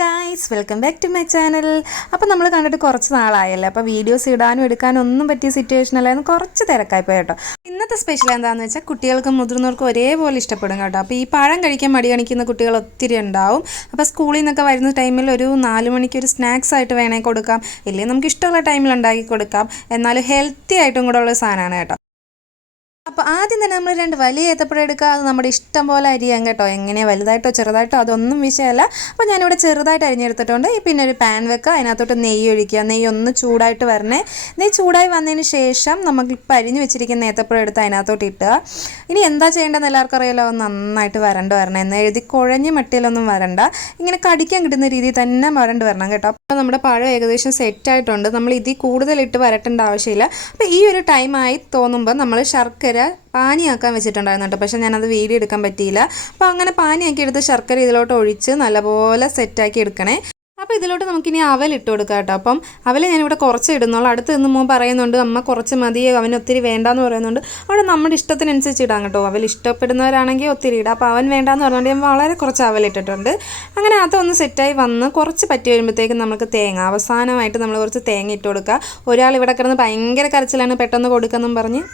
Guys, welcome back to my channel. അപ്പോൾ നമ്മൾ കണ്ടിട്ട് കുറച്ച് നാളായല്ലേ, അപ്പോൾ വീഡിയോസ് ഇടാനും എടുക്കാനും ഒന്നും പറ്റിയ സിറ്റുവേഷൻ അല്ലായിരുന്നു, കുറച്ച് തിരക്കായിപ്പോയി കേട്ടോ. ഇന്നത്തെ സ്പെഷ്യൽ എന്താണെന്ന് വെച്ചാൽ കുട്ടികൾക്കും മുതിർന്നവർക്കും ഒരേപോലെ ഇഷ്ടപ്പെടും കേട്ടോ. അപ്പോൾ ഈ പഴം കഴിക്കാൻ മടി കാണിക്കുന്ന കുട്ടികൾ ഒത്തിരി ഉണ്ടാവും. അപ്പോൾ സ്കൂളിൽ നിന്നൊക്കെ വരുന്ന ടൈമിൽ ഒരു 4 മണിക്ക് ഒരു സ്നാക്സ് ആയിട്ട് വേണേൽ കൊടുക്കാം, ഇല്ലെങ്കിൽ നമുക്ക് ഇഷ്ടമുള്ള ടൈമിൽ ഉണ്ടാക്കി കൊടുക്കാം. എന്നാലും ഹെൽത്തി ആയിട്ടും കൂടെ ഉള്ള സാധനമാണ് കേട്ടോ. അപ്പോൾ ആദ്യം തന്നെ നമ്മൾ 2 വലിയ ഏത്തപ്പഴം എടുക്കുക. അത് നമ്മുടെ ഇഷ്ടം പോലെ അരിയാം കേട്ടോ. എങ്ങനെയാണ് വലുതായിട്ടോ ചെറുതായിട്ടോ അതൊന്നും വിഷയമല്ല. അപ്പോൾ ഞാനിവിടെ ചെറുതായിട്ട് അരിഞ്ഞെടുത്തിട്ടുണ്ട്. പിന്നെ ഒരു പാൻ വെക്കുക, അതിനകത്തോട്ട് നെയ്യ് ഒഴിക്കുക. നെയ്യ് ഒന്ന് ചൂടായിട്ട് വരണേ. നെയ്യ് ചൂടായി വന്നതിന് ശേഷം നമുക്കിപ്പോൾ അരിഞ്ഞ് വെച്ചിരിക്കുന്ന ഏത്തപ്പഴം എടുത്ത് അതിനകത്തോട്ട് ഇട്ടുക. ഇനി എന്താ ചെയ്യേണ്ടതെന്ന് എല്ലാവർക്കും അറിയാലോ, നന്നായിട്ട് വരണ്ട് വരണം. എന്ന് എഴുതി കുഴഞ്ഞ മട്ടിയിലൊന്നും വരണ്ട, ഇങ്ങനെ കടിക്കാൻ കിട്ടുന്ന രീതിയിൽ തന്നെ വരണ്ട് വരണം കേട്ടോ. അപ്പോൾ നമ്മുടെ പഴം ഏകദേശം സെറ്റായിട്ടുണ്ട്. നമ്മൾ ഇതിൽ കൂടുതലിട്ട് വരട്ടേണ്ട ആവശ്യമില്ല. അപ്പോൾ ഈ ഒരു ടൈമായി തോന്നുമ്പോൾ നമ്മൾ ശർക്കര പാനിയാക്കാൻ വെച്ചിട്ടുണ്ടായിരുന്നു കേട്ടോ. പക്ഷേ ഞാനത് വീഡിയോ എടുക്കാൻ പറ്റിയില്ല. അപ്പോൾ അങ്ങനെ പാനിയാക്കി എടുത്ത് ശർക്കര ഇതിലോട്ട് ഒഴിച്ച് നല്ലപോലെ സെറ്റാക്കി എടുക്കണേ. അപ്പോൾ ഇതിലോട്ട് നമുക്കിനി അവൽ ഇട്ട് കൊടുക്കാം കേട്ടോ. അപ്പം അവൽ ഞാനിവിടെ കുറച്ച് ഇടുന്നുള്ളൂ. അടുത്ത് നിന്ന് മോൻ പറയുന്നുണ്ട് അമ്മ കുറച്ച് മതി, അവന് ഒത്തിരി വേണ്ടാന്ന് പറയുന്നുണ്ട്. അവിടെ നമ്മുടെ ഇഷ്ടത്തിനനുസരിച്ച് ഇടാം കേട്ടോ. അവൽ ഇഷ്ടപ്പെടുന്നവരാണെങ്കിൽ ഒത്തിരി ഇടാം. അപ്പോൾ അവൻ വേണ്ടാന്ന് പറഞ്ഞുകൊണ്ട് ഞാൻ വളരെ കുറച്ച് അവൽ ഇട്ടിട്ടുണ്ട്. അങ്ങനെ അതൊന്ന് സെറ്റായി വന്ന് കുറച്ച് പറ്റി വരുമ്പോഴത്തേക്കും നമുക്ക് തേങ്ങ അവസാനമായിട്ട് നമ്മൾ കുറച്ച് തേങ്ങ ഇട്ട് കൊടുക്കുക. ഒരാൾ ഇവിടെ കിടന്ന് ഭയങ്കര കരച്ചിലാണ്, പെട്ടെന്ന് കൊടുക്കാമെന്നും പറഞ്ഞ്.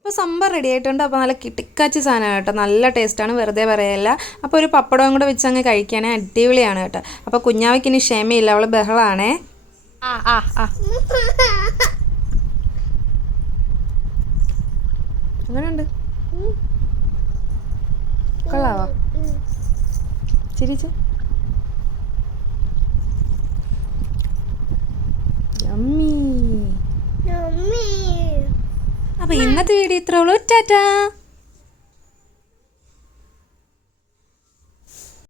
അപ്പോൾ സംഭവം റെഡി ആയിട്ടുണ്ട്. അപ്പോൾ നല്ല കിട്ടിക്കാച്ചി സാധനമാണ് കേട്ടോ, നല്ല ടേസ്റ്റാണ്, വെറുതെ പറയല്ല. അപ്പോൾ ഒരു പപ്പടവും കൂടെ വെച്ച് അങ്ങ് കഴിക്കാനേ അടിപൊളിയാണ് കേട്ടോ. അപ്പോൾ കുഞ്ഞാവയ്ക്ക് ഇനി ക്ഷമയില്ല, അവൾ ബഹളാണേ. അങ്ങനെയുണ്ട്, കൊള്ളാവോ? ചിരിച്ചു. യമ്മി. അപ്പോൾ ഇന്നത്തെ വീഡിയോ ഇത്രേ ഉള്ളൂ. ടാറ്റാ.